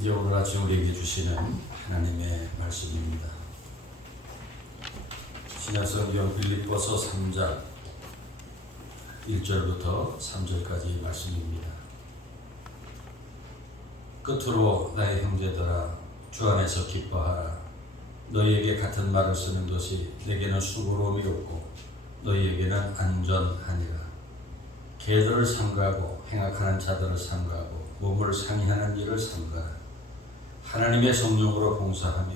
이제 오늘 아침 우리에게 주시는 하나님의 말씀입니다. 신약성경 빌립보서 3장 1절부터 3절까지 말씀입니다. 끝으로 나의 형제들아 주 안에서 기뻐하라. 너희에게 같은 말을 쓰는 것이 내게는 수고로움이 없고 너희에게는 안전하니라. 개들을 삼가하고 행악하는 자들을 삼가하고 몸을 상해하는 일을 삼가하라. 하나님의 성령으로 봉사하며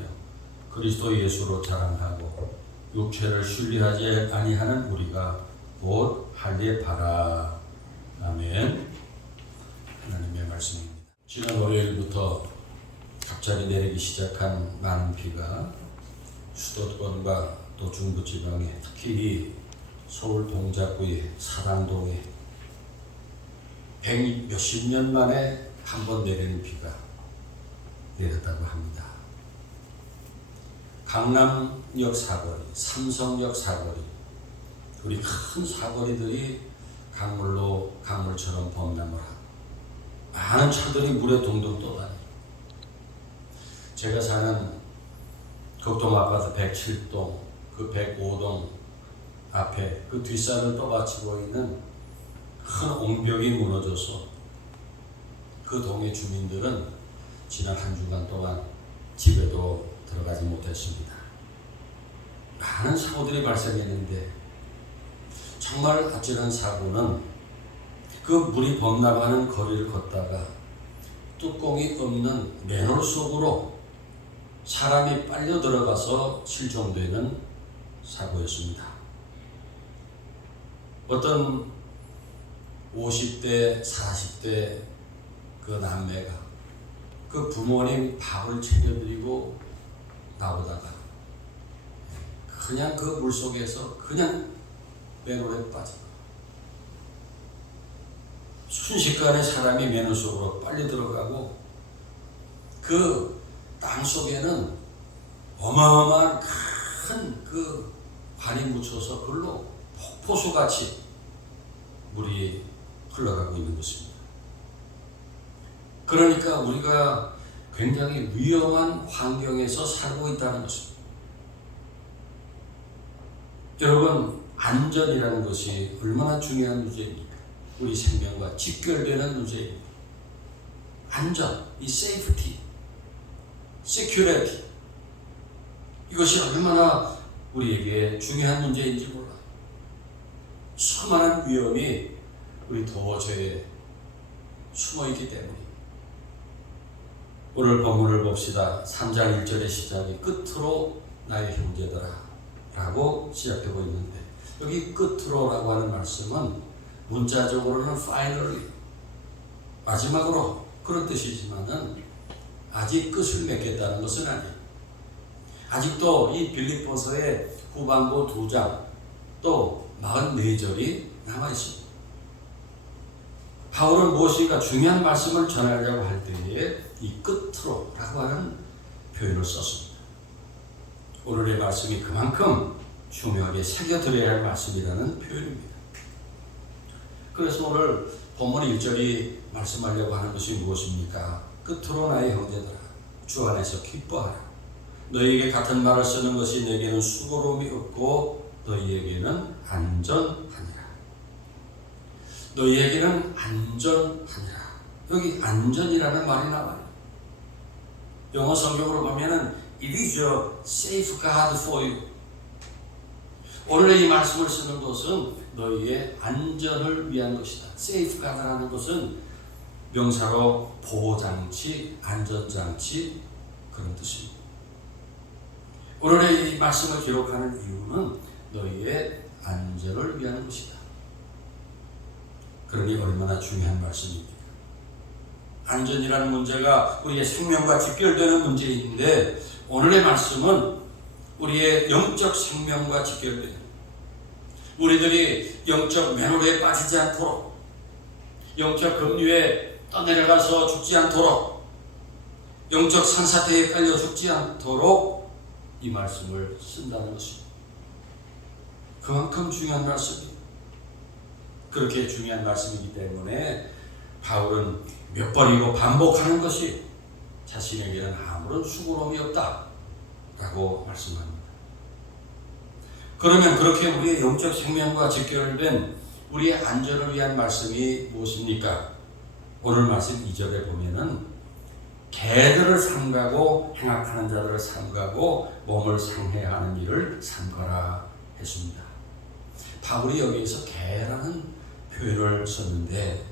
그리스도 예수로 자랑하고 육체를 순리하지 아니하는 우리가 곧 할례 바라. 아멘. 하나님의 말씀입니다. 지난 월요일부터 갑자기 내리기 시작한 많은 비가 수도권과 또 중부지방에 특히 이 서울 동작구의 사당동에 100몇십 년 만에 한 번 내리는 비가 내렸다고 합니다. 강남역 사거리, 삼성역 사거리, 우리 큰 사거리들이 강물처럼 범람을 하고 많은 차들이 물에 동동 떠다니고, 제가 사는 극동아파트 107동, 그 105동 앞에 그 뒷산을 떠받치고 있는 큰 옹벽이 무너져서 그 동의 주민들은 지난 한 주간 동안 집에도 들어가지 못했습니다. 많은 사고들이 발생했는데 정말 아찔한 사고는 그 물이 범람하는 거리를 걷다가 뚜껑이 없는 맨홀 속으로 사람이 빨려 들어가서 실종되는 사고였습니다. 어떤 50대, 40대 그 남매가 그 부모님 밥을 챙겨드리고 나오다가 그냥 그 물속에서 그냥 맨홀에 빠져 순식간에 사람이 맨홀 속으로 빨리 들어가고 그 땅 속에는 어마어마한 큰 그 관이 묻혀서 그걸로 폭포수같이 물이 흘러가고 있는 것입니다. 그러니까 우리가 굉장히 위험한 환경에서 살고 있다는 것입니다. 여러분, 안전이라는 것이 얼마나 중요한 문제입니까? 우리 생명과 직결되는 문제입니다. 안전, 이 safety, security, 이것이 얼마나 우리에게 중요한 문제인지 몰라요. 수많은 위험이 우리 도저에 숨어있기 때문에. 오늘 본문을 봅시다. 3장 1절의 시작이 끝으로 나의 형제들아 라고 시작되고 있는데, 여기 끝으로 라고 하는 말씀은 문자적으로는 finally, 마지막으로 그런 뜻이지만은 아직 끝을 맺겠다는 것은 아니에요. 아직도 이 빌립보서의 후반부 2장 또 44절이 남아있습니다. 바울은 무엇인가 중요한 말씀을 전하려고 할 때에 이 끝으로 라고 하는 표현을 썼습니다. 오늘의 말씀이 그만큼 중요하게 새겨들어야 할 말씀이라는 표현입니다. 그래서 오늘 본문 1절이 말씀하려고 하는 것이 무엇입니까? 끝으로 나의 형제들아 주 안에서 기뻐하라. 너희에게 같은 말을 쓰는 것이 내게는 수고로움이 없고 너희에게는 안전하니라. 너희에게는 안전하니라. 여기 안전이라는 말이 나와요. 영어 성경으로 보면은 It is a safeguard for you. 오늘 이 말씀을 쓰는 것은 너희의 안전을 위한 것이다. safeguard라는 것은 명사로 보호장치, 안전장치 그런 뜻입니다. 오늘 이 말씀을 기록하는 이유는 너희의 안전을 위한 것이다. 그러니 얼마나 중요한 말씀입니까? 안전이라는 문제가 우리의 생명과 직결되는 문제인데, 오늘의 말씀은 우리의 영적 생명과 직결되는, 우리들이 영적 맨홀에 빠지지 않도록, 영적 급류에 떠내려가서 죽지 않도록, 영적 산사태에 깔려 죽지 않도록 이 말씀을 쓴다는 것입니다. 그만큼 중요한 말씀입니다. 그렇게 중요한 말씀이기 때문에 바울은 몇 번이고 반복하는 것이 자신에게는 아무런 수고로움이 없다 라고 말씀합니다. 그러면 그렇게 우리의 영적 생명과 직결된 우리의 안전을 위한 말씀이 무엇입니까? 오늘 말씀 2절에 보면은 개들을 삼가고 행악하는 자들을 삼가고 몸을 상해하는 일을 삼가라 했습니다. 바울이 여기에서 개라는 표현을 썼는데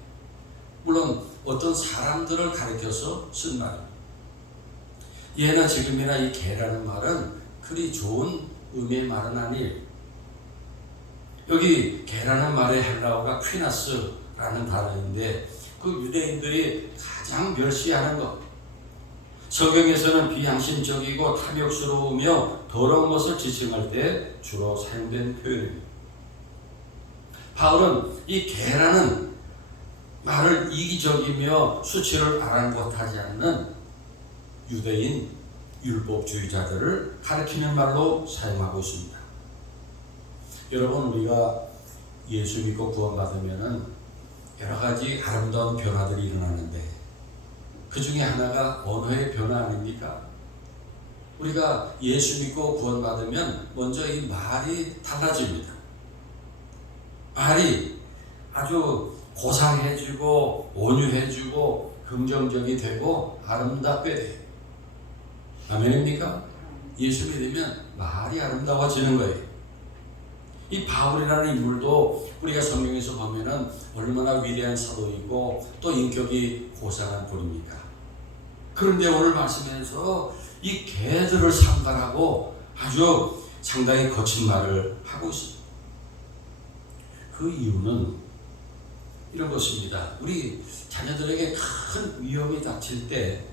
물론 어떤 사람들을 가리켜서 쓴 말입니다. 예나 지금이나 이 개라는 말은 그리 좋은 의미의 말은 아니에요. 여기 개라는 말의 헬라어가 퀴나스라는 단어인데 그 유대인들이 가장 멸시하는 것, 성경에서는 비양심적이고 탐욕스러우며 더러운 것을 지칭할 때 주로 사용된 표현입니다. 바울은 이 개라는 말을 이기적이며 수치를 아랑곳하지 않는 유대인 율법주의자들을 가리키는 말로 사용하고 있습니다. 여러분, 우리가 예수 믿고 구원받으면 여러 가지 아름다운 변화들이 일어나는데 그 중에 하나가 언어의 변화 아닙니까? 우리가 예수 믿고 구원받으면 먼저 이 말이 달라집니다. 말이 아주 고상해지고 온유해지고 긍정적이 되고 아름답게 돼요. 아멘입니까? 예수 믿으면 말이 아름다워지는 거예요. 이 바울이라는 인물도 우리가 성경에서 보면은 얼마나 위대한 사도이고 또 인격이 고상한 분입니까? 그런데 오늘 말씀에서 이 개들을 삼가라고 아주 상당히 거친 말을 하고 있습니다. 그 이유는 이런 것입니다. 우리 자녀들에게 큰 위험이 닥칠 때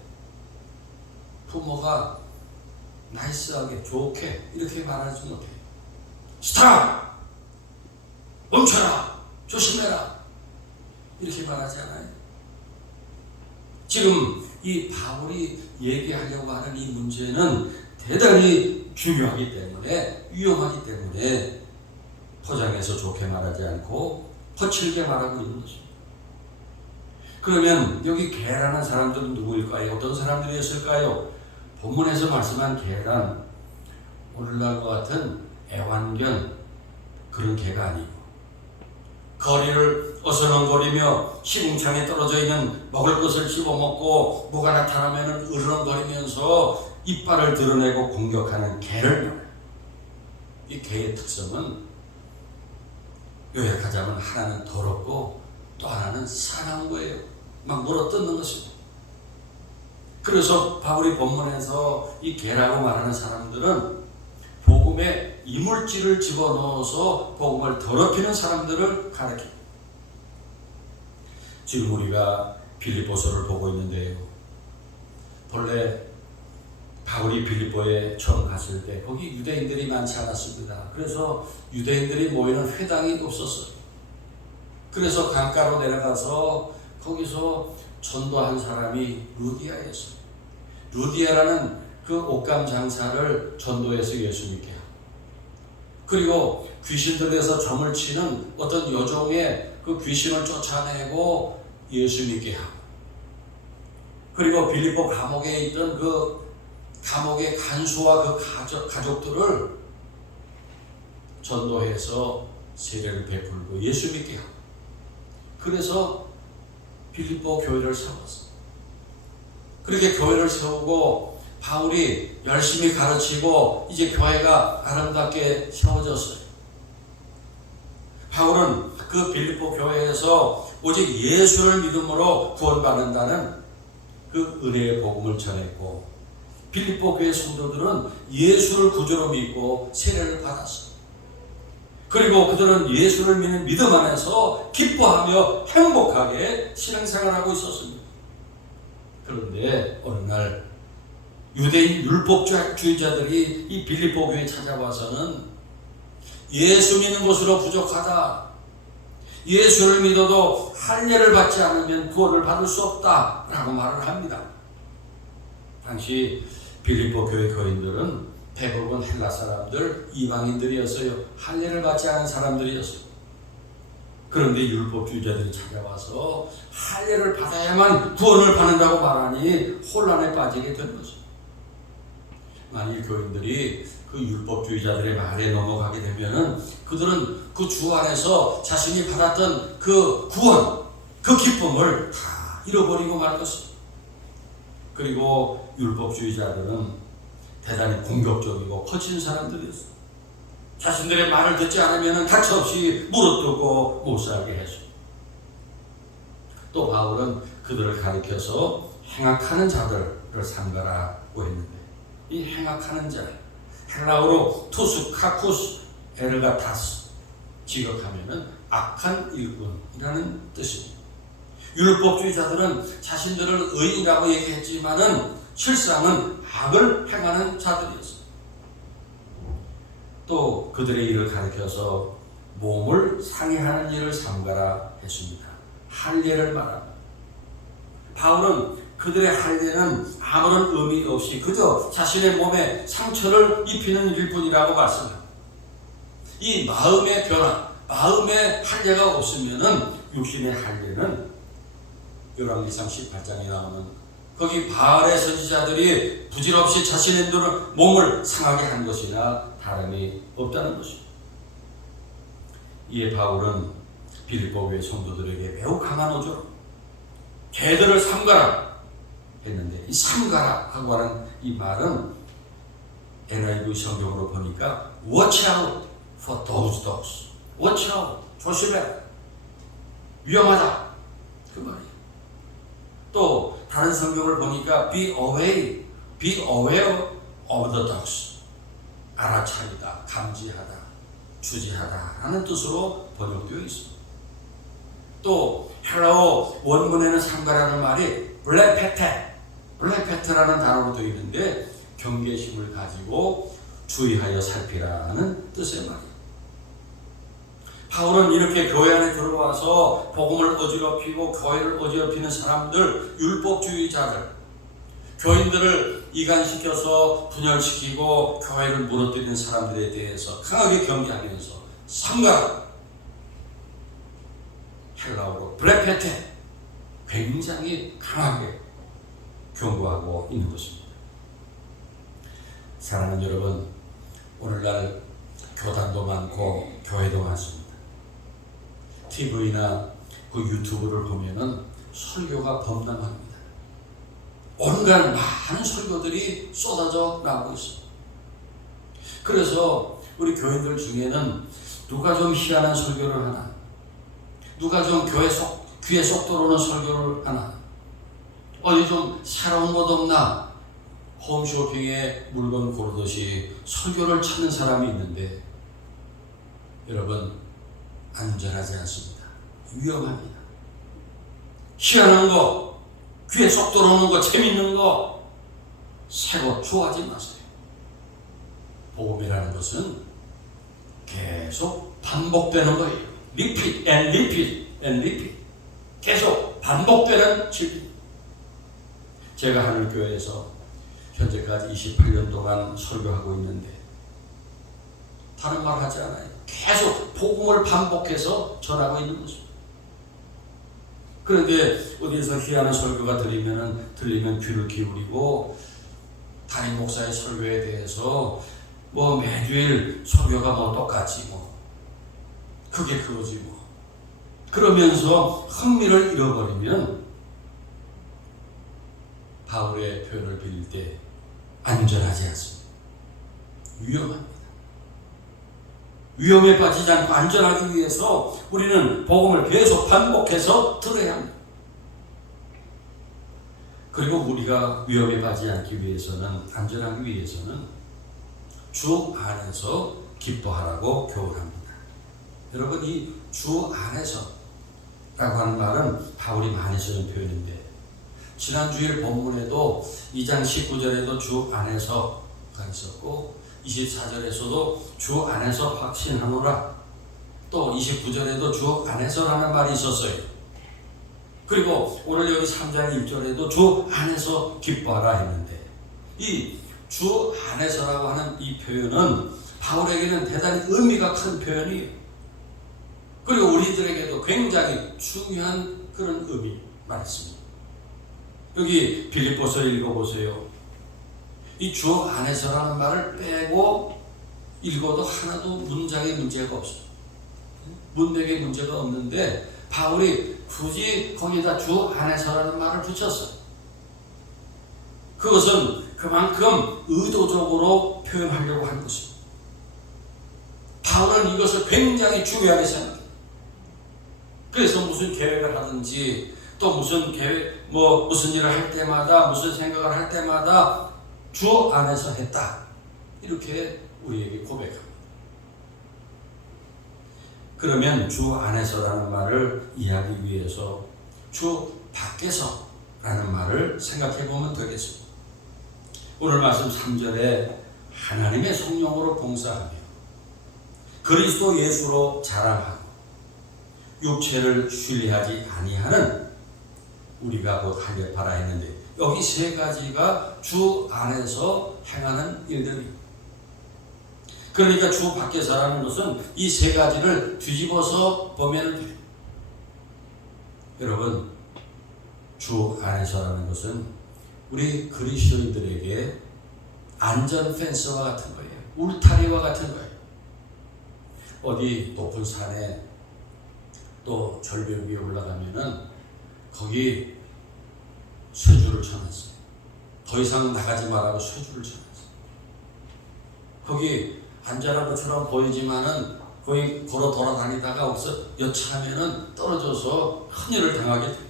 부모가 나이스하게 좋게 이렇게 말하지 못해요. 스탑! 멈춰라! 조심해라! 이렇게 말하지 않아요? 지금 이 바울이 얘기하려고 하는 이 문제는 대단히 중요하기 때문에, 위험하기 때문에 포장해서 좋게 말하지 않고 거칠게 말하고 있는 것입니다. 그러면 여기 개라는 사람들은 누구일까요? 어떤 사람들이었을까요? 본문에서 말씀한 개란 오늘날과 같은 애완견 그런 개가 아니고 거리를 어슬렁거리며 시궁창에 떨어져 있는 먹을 것을 씹어먹고 뭐가 나타나면 으르렁거리면서 이빨을 드러내고 공격하는 개를 말해요. 이 개의 특성은 요약하자면 하나는 더럽고 또 하나는 사나운 거예요. 막 물어뜯는 것입니다. 그래서 바울이 본문에서 이 개라고 말하는 사람들은 복음에 이물질을 집어넣어서 복음을 더럽히는 사람들을 가리킵니다. 지금 우리가 빌립보서를 보고 있는데요. 본래 바울이 빌립보에 처음 갔을 때 거기 유대인들이 많지 않았습니다. 그래서 유대인들이 모이는 회당이 없었어요. 그래서 강가로 내려가서 거기서 전도한 사람이 루디아였어요. 루디아라는 그 옷감 장사를 전도해서 예수 믿게 하고, 그리고 귀신들에서 점을 치는 어떤 여종의 그 귀신을 쫓아내고 예수 믿게 하고, 그리고 빌립보 감옥에 있던 그 감옥의 간수와 그 가족들을 전도해서 세례를 베풀고 예수 믿게 하고, 그래서 빌립보 교회를 세웠어요. 그렇게 교회를 세우고 바울이 열심히 가르치고 이제 교회가 아름답게 세워졌어요. 바울은 그 빌립보 교회에서 오직 예수를 믿음으로 구원받는다는 그 은혜의 복음을 전했고, 빌립보 교회 성도들은 예수를 구주로 믿고 세례를 받았어요. 그리고 그들은 예수를 믿는 믿음 안에서 기뻐하며 행복하게 신앙생활하고 있었습니다. 그런데 어느 날 유대인 율법주의자들이 이 빌립보 교회에 찾아와서는 예수 믿는 것으로 부족하다, 예수를 믿어도 할례를 받지 않으면 구원을 받을 수 없다 라고 말을 합니다. 당시 빌립보 교회 거인들은 대부분 헬라 사람들, 이방인들이었어요. 할례를 받지 않은 사람들이었어요. 그런데 율법주의자들이 찾아와서 할례를 받아야만 구원을 받는다고 말하니 혼란에 빠지게 된 것입니다. 만일 교인들이 그 율법주의자들의 말에 넘어가게 되면은 그들은 그 주 안에서 자신이 받았던 그 구원, 그 기쁨을 다 잃어버리고 말 것입니다. 그리고 율법주의자들은 대단히 공격적이고 거친 사람들이었어요. 자신들의 말을 듣지 않으면 가차없이 물어뜯고 못 살게 했습니다. 또 바울은 그들을 가리켜서 행악하는 자들을 삼가라고 했는데, 이 행악하는 자, 헬라어로 투스, 카쿠스, 에르가타스, 직역하면은 악한 일꾼이라는 뜻입니다. 율법주의자들은 자신들을 의인이라고 얘기했지만은 실상은 악을 행하는 자들이었습니다. 또 그들의 일을 가리켜서 몸을 상해하는 일을 삼가라 했습니다. 할례를 말합니다. 바울은 그들의 할례는 아무런 의미 없이 그저 자신의 몸에 상처를 입히는 일뿐이라고 말씀합니다. 이 마음의 변화, 마음의 할례가 없으면은 육신의 할례는 열왕기상 18장에 나오는 거기 바알의 선지자들이 부질없이 자신의 몸을 상하게 한 것이나 다름이 없다는 것입니다. 이에 바울은 빌립보 교회 성도들에게 매우 강한 어조로 개들을 삼가라 했는데, 이 삼가라 하고 하는 이 말은 NIV 성경으로 보니까 watch out for those dogs. watch out, 조심해라, 위험하다, 그 말이에요. 또 다른 성경을 보니까 be aware of the dogs. 알아차리다, 감지하다, 주지하다 라는 뜻으로 번역되어 있습니다. 또 헬라어 원문에는 삼가라는 말이 블레페테라는 단어로 되어 있는데 경계심을 가지고 주의하여 살피라는 뜻의 말이에요. 바울은 이렇게 교회 안에 들어와서 복음을 어지럽히고 교회를 어지럽히는 사람들, 율법주의자들, 교인들을 이간시켜서 분열시키고 교회를 무너뜨리는 사람들에 대해서 강하게 경계하면서 삼가라, 헬라어로 블레페테, 굉장히 강하게 경고하고 있는 것입니다. 사랑하는 여러분, 오늘날 교단도 많고 교회도 많습니다. TV나 그 유튜브를 보면은 설교가 범람합니다. 온갖 많은 설교들이 쏟아져 나오고 있습니다. 그래서 우리 교인들 중에는 누가 좀 희한한 설교를 하나, 누가 좀 귀에 쏙 들어오는 설교를 하나, 어디 좀 새로운 것 없나, 홈쇼핑에 물건 고르듯이 설교를 찾는 사람이 있는데, 여러분, 안전하지 않습니다. 위험합니다. 희한한 거, 귀에 쏙 들어오는 거, 재밌는 거, 새거 좋아하지 마세요. 복음이라는 것은 계속 반복되는 거예요. repeat and repeat and repeat. 계속 반복되는 진리. 제가 하늘교회에서 현재까지 28년 동안 설교하고 있는데 다른 말 하지 않아요. 계속 복음을 반복해서 전하고 있는 것입니다. 그런데 어디서 희한한 설교가 들리면 귀를 기울이고 담임 목사의 설교에 대해서 뭐 매주일 설교가 뭐 똑같지 뭐 그게 그거지 뭐 그러면서 흥미를 잃어버리면 바울의 표현을 빌릴 때 안전하지 않습니다. 위험합니다. 위험에 빠지지 않고 안전하기 위해서 우리는 복음을 계속 반복해서 들어야 합니다. 그리고 우리가 위험에 빠지지 않기 위해서는, 안전하기 위해서는 주 안에서 기뻐하라고 교훈합니다. 여러분, 이 주 안에서 라고 하는 말은 바울이 많이 쓰는 표현인데, 지난 주일 본문에도 2장 19절에도 주 안에서가 있었고 24절에서도 주 안에서 확신하노라, 또 29절에도 주 안에서라는 말이 있었어요. 그리고 오늘 여기 3장 1절에도 주 안에서 기뻐하라 했는데, 이 주 안에서라고 하는 이 표현은 바울에게는 대단히 의미가 큰 표현이에요. 그리고 우리들에게도 굉장히 중요한 그런 의미 말했습니다. 여기 빌립보서 읽어보세요. 이 주 안에서라는 말을 빼고 읽어도 하나도 문장에 문제가 없어요. 문맥에 문제가 없는데 바울이 굳이 거기다 주 안에서라는 말을 붙였어요. 그것은 그만큼 의도적으로 표현하려고 하는 것입니다. 바울은 이것을 굉장히 중요하게 생각해요. 그래서 무슨 계획을 하든지 또 무슨 무슨 일을 할 때마다 무슨 생각을 할 때마다 주 안에서 했다. 이렇게 우리에게 고백합니다. 그러면 주 안에서라는 말을 이해하기 위해서 주 밖에서라는 말을 생각해 보면 되겠습니다. 오늘 말씀 3절에 하나님의 성령으로 봉사하며 그리스도 예수로 자랑하고 육체를 신뢰하지 아니하는 우리가 곧 하길 바라 했는데 여기 세 가지가 주 안에서 행하는 일들입니다. 그러니까 주 밖에서라는 것은 이 세 가지를 뒤집어서 보면 돼요. 여러분, 주 안에서라는 것은 우리 그리스도인들에게 안전 펜스와 같은 거예요. 울타리와 같은 거예요. 어디 높은 산에 또 절벽 위에 올라가면은 거기 쇠줄을 쳐놨어요. 더 이상 나가지 말라고 쇠줄을 쳐놨어요. 거기 안전한 것처럼 보이지만은 거기 걸어 돌아다니다가 여차하면은 떨어져서 큰일을 당하게 돼요.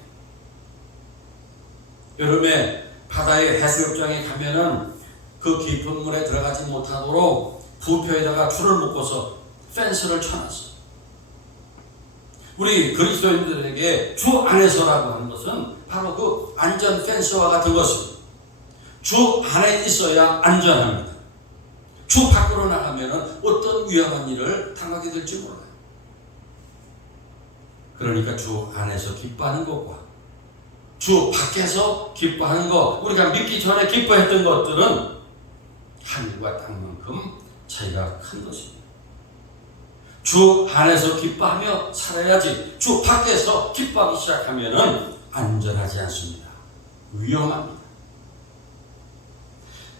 여름에 바다에 해수욕장에 가면은 그 깊은 물에 들어가지 못하도록 부표에다가 줄을 묶어서 펜스를 쳐놨어요. 우리 그리스도인들에게 주 안에서라고 하는 것은 바로 그 안전 펜스와 같은 것입니다. 주 안에 있어야 안전합니다. 주 밖으로 나가면 어떤 위험한 일을 당하게 될지 몰라요. 그러니까 주 안에서 기뻐하는 것과 주 밖에서 기뻐하는 것, 우리가 믿기 전에 기뻐했던 것들은 하늘과 땅만큼 차이가 큰 것입니다. 주 안에서 기뻐하며 살아야지 주 밖에서 기뻐하기 시작하면 안전하지 않습니다. 위험합니다.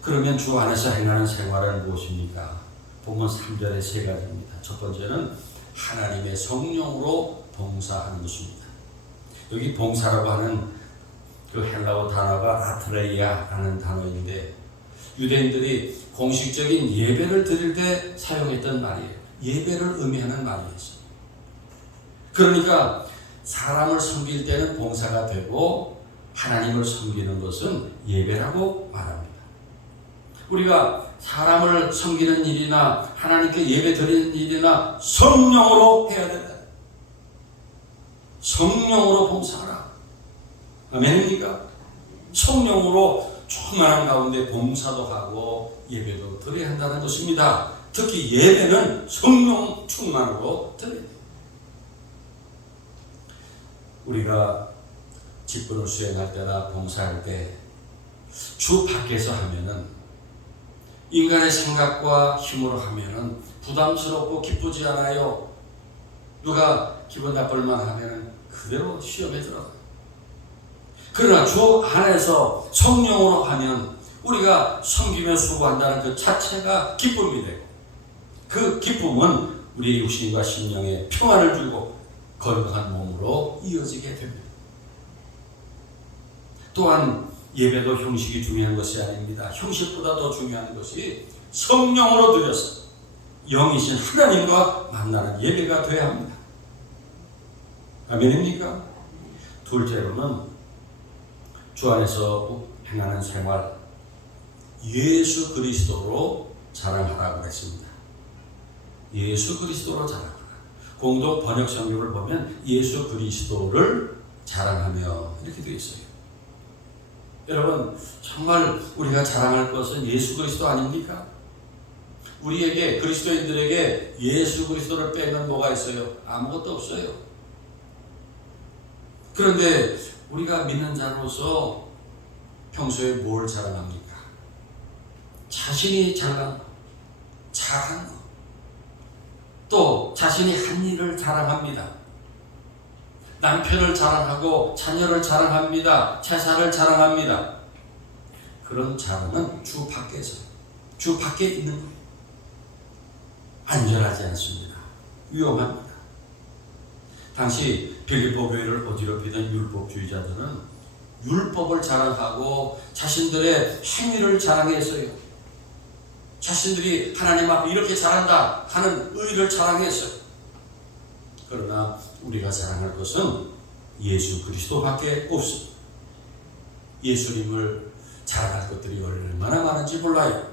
그러면 주 안에서 행하는 생활은 무엇입니까? 본문 3절의 세 가지입니다. 첫 번째는 하나님의 성령으로 봉사하는 것입니다. 여기 봉사라고 하는 그 헬라어 단어가 아트레이아라는 단어인데 유대인들이 공식적인 예배를 드릴 때 사용했던 말이에요. 예배를 의미하는 말이었어요. 그러니까 사람을 섬길 때는 봉사가 되고 하나님을 섬기는 것은 예배라고 말합니다. 우리가 사람을 섬기는 일이나 하나님께 예배 드리는 일이나 성령으로 해야 된다. 성령으로 봉사하라. 아멘입니까? 성령으로 충만한 가운데 봉사도 하고 예배도 드려야 한다는 것입니다. 특히 예배는 성령 충만으로 드려야 돼요. 우리가 직분을 수행할 때나 봉사할 때 주 밖에서 하면은 인간의 생각과 힘으로 하면은 부담스럽고 기쁘지 않아요. 누가 기분 나쁠 만 하면은 그대로 시험에 들어가요. 그러나 주 안에서 성령으로 하면 우리가 섬기며 수고한다는 그 자체가 기쁨이 되고 그 기쁨은 우리의 육신과 심령에 평안을 주고 건강한 몸으로 이어지게 됩니다. 또한 예배도 형식이 중요한 것이 아닙니다. 형식보다 더 중요한 것이 성령으로 드려서 영이신 하나님과 만나는 예배가 되어야 합니다. 아멘입니까? 둘째로는 주 안에서 행하는 생활, 예수 그리스도로 자랑하라고 했습니다. 예수 그리스도로 자랑하라. 공동 번역 성경을 보면 예수 그리스도를 자랑하며 이렇게 되어 있어요. 여러분, 정말 우리가 자랑할 것은 예수 그리스도 아닙니까? 우리에게, 그리스도인들에게 예수 그리스도를 빼면 뭐가 있어요? 아무것도 없어요. 그런데 우리가 믿는 자로서 평소에 뭘 자랑합니까? 자신이 잘난 거, 잘한 거. 또 자신이 한 일을 자랑합니다. 남편을 자랑하고 자녀를 자랑합니다. 재산을 자랑합니다. 그런 자랑은 주 밖에서, 주 밖에 있는 거예요. 안전하지 않습니다. 위험합니다. 당시 빌립보 교회를 어지럽히던 율법주의자들은 율법을 자랑하고 자신들의 행위를 자랑했어요. 자신들이 하나님 앞에 이렇게 잘한다 하는 의를 자랑했어요. 그러나 우리가 자랑할 것은 예수 그리스도밖에 없습니다. 예수님을 자랑할 것들이 얼마나 많은지 몰라요.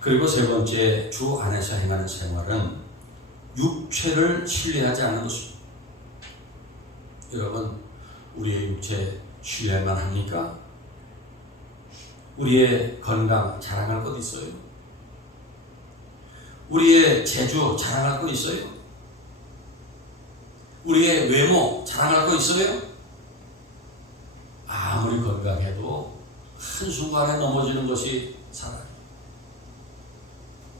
그리고 세 번째, 주 안에서 행하는 생활은 육체를 신뢰하지 않는 것입니다. 여러분, 우리의 육체 신뢰할 만합니까? 우리의 건강 자랑할 것 있어요? 우리의 재주 자랑할 것 있어요? 우리의 외모 자랑할 거 있어요? 아무리 건강해도 한순간에 넘어지는 것이 사람.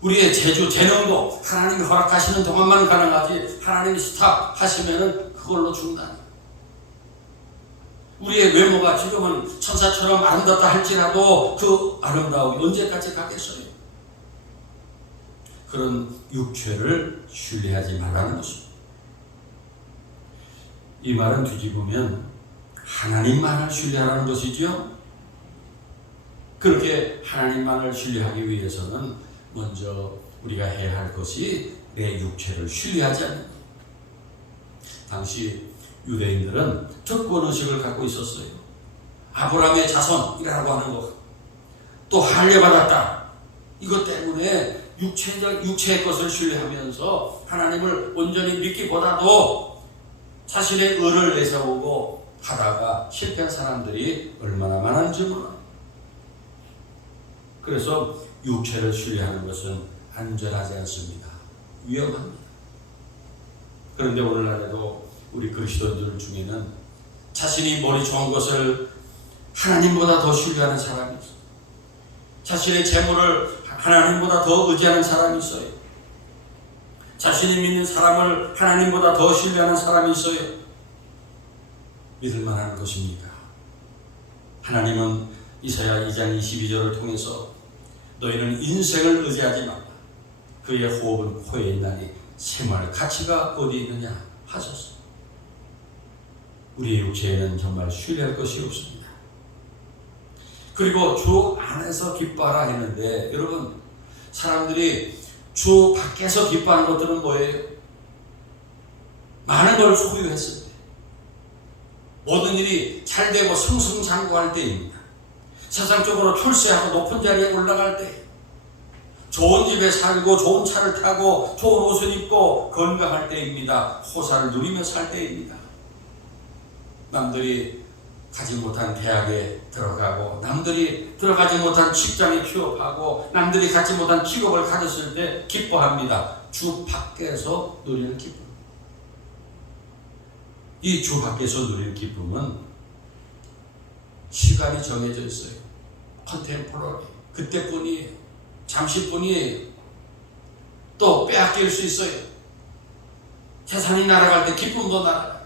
우리의 재주, 재능도 하나님이 허락하시는 동안만 가능하지 하나님이 스탑하시면은 그걸로 죽는다. 우리의 외모가 지금은 천사처럼 아름답다 할지라도 그 아름다움이 언제까지 가겠어요? 그런 육체를 신뢰하지 말라는 것입니다. 이 말은 뒤집으면 하나님만을 신뢰하라는 것이죠. 그렇게 하나님만을 신뢰하기 위해서는 먼저 우리가 해야 할 것이 내 육체를 신뢰하지 않는 것. 당시 유대인들은 특권의식을 갖고 있었어요. 아브라함의 자손이라고 하는 것, 또 할례받았다, 이것 때문에 육체의 것을 신뢰하면서 하나님을 온전히 믿기보다도 자신의 의를 내세우고 하다가 실패한 사람들이 얼마나 많은지 몰라요. 그래서 육체를 신뢰하는 것은 안전하지 않습니다. 위험합니다. 그런데 오늘날에도 우리 그리스도인들 중에는 자신이 머리 좋은 것을 하나님보다 더 신뢰하는 사람이 있어요. 자신의 재물을 하나님보다 더 의지하는 사람이 있어요. 자신이 믿는 사람을 하나님보다 더 신뢰하는 사람이 있어요. 믿을 만한 것입니까? 하나님은 이사야 2장 22절을 통해서 너희는 인생을 의지하지 말라. 그의 호흡은 코에 있나니 생활 가치가 어디 있느냐 하셨습니다. 우리의 육체에는 정말 신뢰할 것이 없습니다. 그리고 주 안에서 기뻐하라 했는데, 여러분, 사람들이 주 밖에서 기뻐하는 것들은 뭐예요? 많은 걸 소유했을 때, 모든 일이 잘 되고 승승장구할 때입니다. 세상적으로 출세하고 높은 자리에 올라갈 때, 좋은 집에 살고 좋은 차를 타고 좋은 옷을 입고 건강할 때입니다. 호사를 누리며 살 때입니다. 남들이 가지 못한 대학에 들어가고, 남들이 들어가지 못한 직장에 취업하고, 남들이 갖지 못한 직업을 가졌을 때 기뻐합니다. 주 밖에서 누리는 기쁨. 이 주 밖에서 누리는 기쁨은 시간이 정해져 있어요. 컨템포러리, 그때뿐이에요. 잠시뿐이에요. 또 빼앗길 수 있어요. 재산이 날아갈 때 기쁨도 날아가요.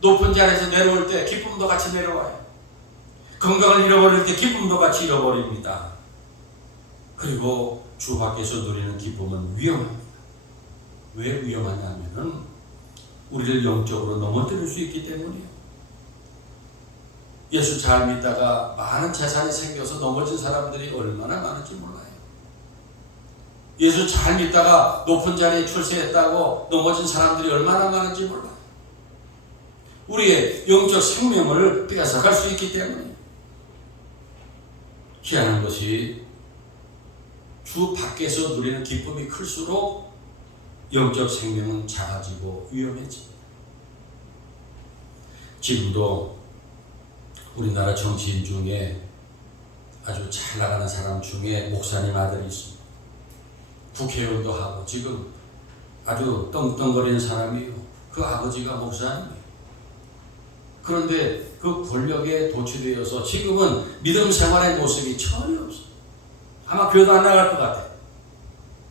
높은 자리에서 내려올 때 기쁨도 같이 내려와요. 건강을 잃어버릴 때 기쁨도 같이 잃어버립니다. 그리고 주 밖에서 누리는 기쁨은 위험합니다. 왜 위험하냐면은 우리를 영적으로 넘어뜨릴 수 있기 때문이에요. 예수 잘 믿다가 많은 재산이 생겨서 넘어진 사람들이 얼마나 많은지 몰라요. 예수 잘 믿다가 높은 자리에 출세했다고 넘어진 사람들이 얼마나 많은지 몰라요. 우리의 영적 생명을 빼앗아갈 수 있기 때문에 희한한 것이 주 밖에서 누리는 기쁨이 클수록 영적 생명은 작아지고 위험해집니다. 지금도 우리나라 정치인 중에 아주 잘 나가는 사람 중에 목사님 아들이 있습니다. 국회의원도 하고 지금 아주 떵떵거리는 사람이에요. 그 아버지가 목사님이에요. 그런데 그 권력에 도취되어서 지금은 믿음 생활의 모습이 전혀 없어요. 아마 교회도 안 나갈 것 같아요.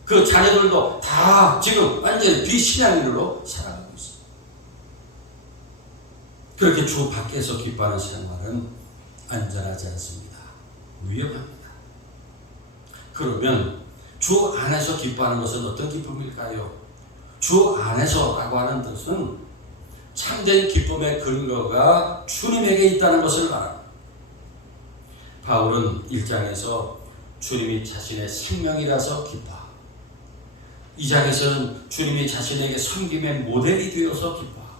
그 자녀들도 다 지금 완전히 비신앙인으로 살아가고 있어요. 그렇게 주 밖에서 기뻐하는 생활은 안전하지 않습니다. 위험합니다. 그러면 주 안에서 기뻐하는 것은 어떤 기쁨일까요? 주 안에서라고 하는 뜻은 참된 기쁨의 근거가 주님에게 있다는 것을 말합니다. 바울은 1장에서 주님이 자신의 생명이라서 기뻐하고 2장에서는 주님이 자신에게 섬김의 모델이 되어서 기뻐하고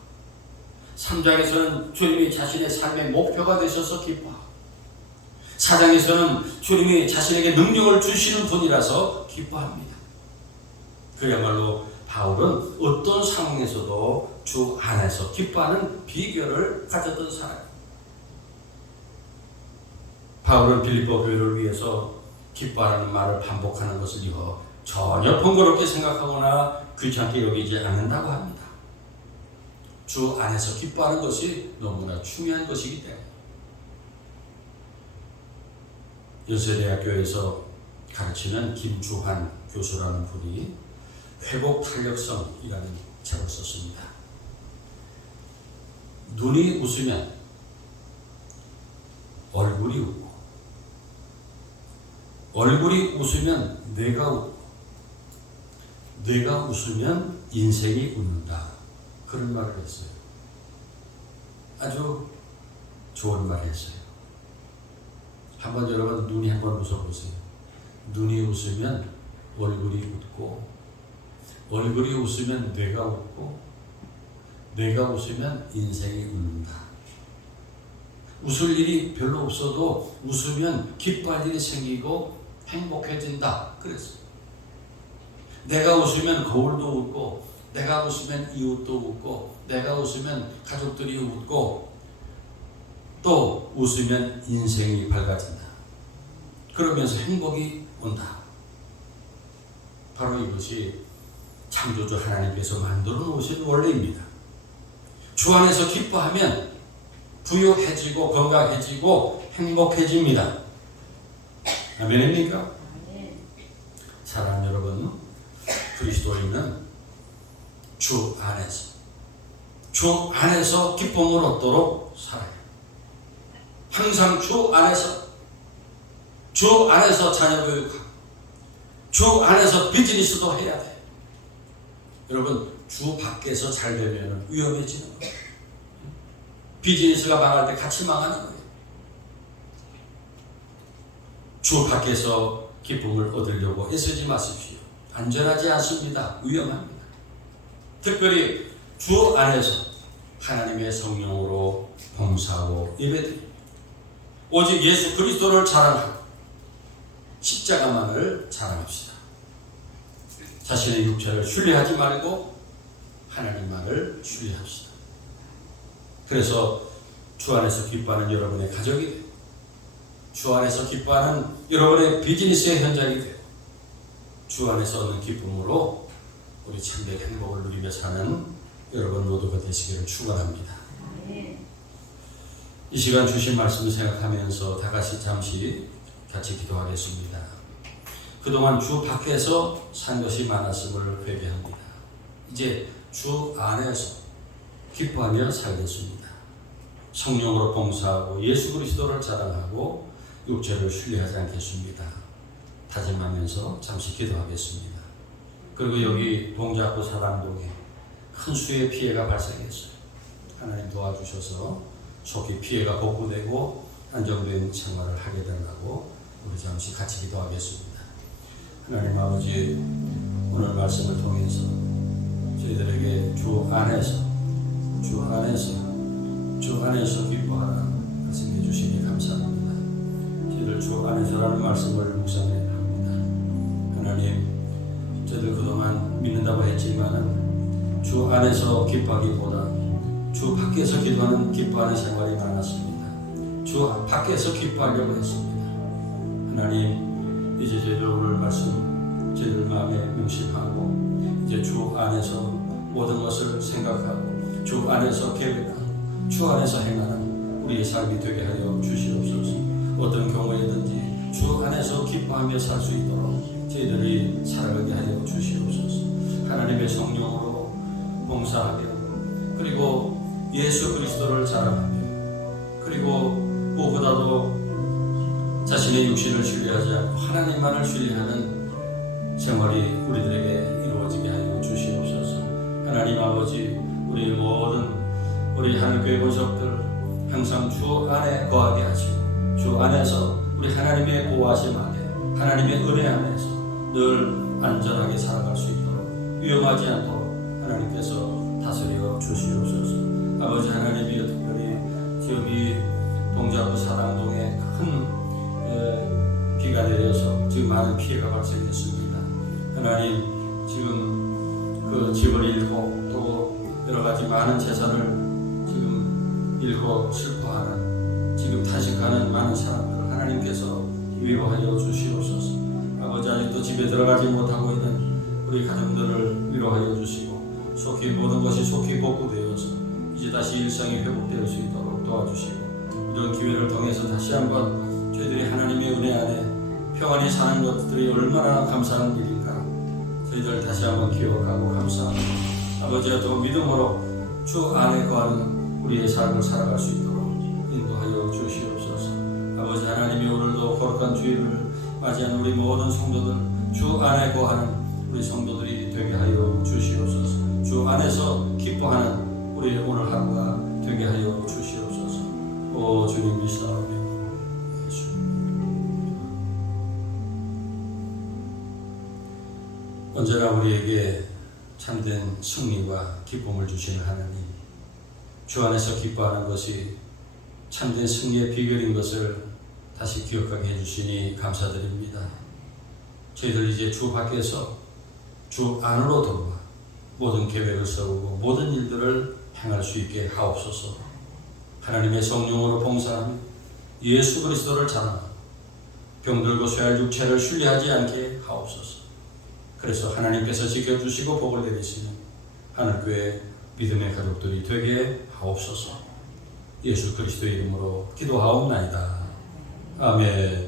3장에서는 주님이 자신의 삶의 목표가 되셔서 기뻐하고 4장에서는 주님이 자신에게 능력을 주시는 분이라서 기뻐합니다. 그야말로 바울은 어떤 상황에서도 주 안에서 기뻐하는 비결을 가졌던 사람입니다. 바울은 빌립보 교회를 위해서 기뻐하라는 말을 반복하는 것을 전혀 번거롭게 생각하거나 귀찮게 여기지 않는다고 합니다. 주 안에서 기뻐하는 것이 너무나 중요한 것이기 때문에 연세대학교에서 가르치는 김주환 교수라는 분이 회복 탄력성이라는 책을 썼습니다. 눈이 웃으면 얼굴이 웃고 얼굴이 웃으면 뇌가 웃고 뇌가 웃으면 인생이 웃는다. 그런 말을 했어요. 아주 좋은 말을 했어요. 한번 여러분 눈이 한번 웃어보세요. 눈이 웃으면 얼굴이 웃고 얼굴이 웃으면 뇌가 웃고 뇌가 웃으면 인생이 웃는다. 웃을 일이 별로 없어도 웃으면 기뻐할 일이 생기고 행복해진다. 그랬어요. 내가 웃으면 거울도 웃고 내가 웃으면 이웃도 웃고 내가 웃으면 가족들이 웃고 또 웃으면 인생이 밝아진다. 그러면서 행복이 온다. 바로 이것이 창조주 하나님께서 만들어 놓으신 원리입니다. 주 안에서 기뻐하면 부유해지고 건강해지고 행복해집니다. 아멘입니까? 사랑하는 여러분, 그리스도인은 주 안에서 기쁨을 얻도록 살아요. 항상 주 안에서 자녀 교육하고 주 안에서 비즈니스도 해야 돼. 여러분, 주 밖에서 잘 되면 위험해지는 거예요. 비즈니스가 망할 때 같이 망하는 거예요. 주 밖에서 기쁨을 얻으려고 애쓰지 마십시오. 안전하지 않습니다. 위험합니다. 특별히 주 안에서 하나님의 성령으로 봉사하고 예배드립니다. 오직 예수 그리스도를 자랑하고 십자가만을 자랑합시다. 자신의 육체를 신뢰하지 말고 하나님만을 신뢰합시다. 그래서 주 안에서 기뻐하는 여러분의 가족이 되고 주 안에서 기뻐하는 여러분의 비즈니스의 현장이 되고 주 안에서 얻는 기쁨으로 우리 참된 행복을 누리며 사는 여러분 모두가 되시기를 축원합니다. 이 시간 주신 말씀을 생각하면서 다 같이 기도하겠습니다. 그동안 주 밖에서 산 것이 많았음을 회개합니다. 이제 주 안에서 기뻐하며 살겠습니다. 성령으로 봉사하고 예수 그리스도를 자랑하고 육체를 신뢰하지 않겠습니다. 다짐하면서 잠시 기도하겠습니다. 그리고 여기 동작구 사랑동에 큰 수의 피해가 발생했어요. 하나님 도와주셔서 속히 피해가 복구되고 안정된 생활을 하게 되라고 우리 잠시 같이 기도하겠습니다. 하나님 아버지, 오늘 말씀을 통해서 저희들에게 주 안에서 기뻐하라 말씀해 주시니 감사합니다. 저희들 주 안에서라는 말씀을 묵상해 합니다. 하나님, 저희들 그동안 믿는다고 했지만은 주 안에서 기뻐하기보다 주 밖에서 기뻐하는 생활이 많았습니다. 주 밖에서 기뻐하려고 했습니다. 하나님, 이제 저희들 오늘 말씀 저희들 마음에 명심하고 이제 주 안에서 모든 것을 생각하고 주 안에서 계획하고 주 안에서 행하는 우리의 삶이 되게 하여 주시옵소서. 어떤 경우에든지 주 안에서 기뻐하며 살 수 있도록 저희들이 살아가게 하여 주시옵소서. 하나님의 성령으로 봉사하며 그리고 예수 그리스도를 자랑하며 그리고 무엇보다도 자신의 육신을 신뢰하지 않고 하나님만을 신뢰하는 생활이 우리들에게 이루어지게 하여 주시옵소서. 하나님 아버지, 우리 모든 우리 하늘교회 권속들 항상 주 안에 거하게 하시고 주 안에서 우리 하나님의 보호하심 안에 하나님의 은혜 안에서 늘 안전하게 살아갈 수 있도록 위험하지 않도록 하나님께서 다스려 주시옵소서. 아버지 하나님이여, 특별히 지금 이 동작구 사당동에 큰 비가 내려서 지금 많은 피해가 발생했습니다. 하나님, 지금 그 집을 잃고 또 여러 가지 많은 재산을 지금 잃고 슬퍼하는, 지금 탄식하는 많은 사람들을 하나님께서 위로하여 주시옵소서. 아버지, 아직도 집에 들어가지 못하고 있는 우리 가정들을 위로하여 주시고 속히 모든 것이 속히 복구되어서 이제 다시 일상이 회복될 수 있도록 도와주시고 이런 기회를 통해서 다시 한번 저희들이 하나님의 은혜 안에 평안히 사는 것들이 얼마나 감사한 일인가 저희들 다시 한번 기억하고 감사합니다. 아버지와 또 믿음으로 주 안에 거하는 우리의 삶을 살아갈 수 있도록 인도하여 주시옵소서. 아버지 하나님이 오늘도 거룩한 주일을 맞이한 우리 모든 성도들 주 안에 거하는 우리 성도들이 되게 하여 주시옵소서. 주 안에서 기뻐하는 우리 오늘 하루가 되게 하여 주시옵소서. 오 주님, 믿사오며 예수. 언제나 우리에게 참된 승리와 기쁨을 주시는 하나님, 주 안에서 기뻐하는 것이 참된 승리의 비결인 것을 다시 기억하게 해주시니 감사드립니다. 저희들 이제 주 밖에서 주 안으로 들어와 모든 계획을 세우고 모든 일들을 행할 수 있게 하옵소서. 하나님의 성령으로 봉사하며 예수 그리스도를 자랑하고 병들고 쇠할 육체를 신뢰하지 않게 하옵소서. 그래서 하나님께서 지켜주시고 복을 내리시는 하늘교회 믿음의 가족들이 되게 하옵소서. 예수 그리스도의 이름으로 기도하옵나이다. 아멘.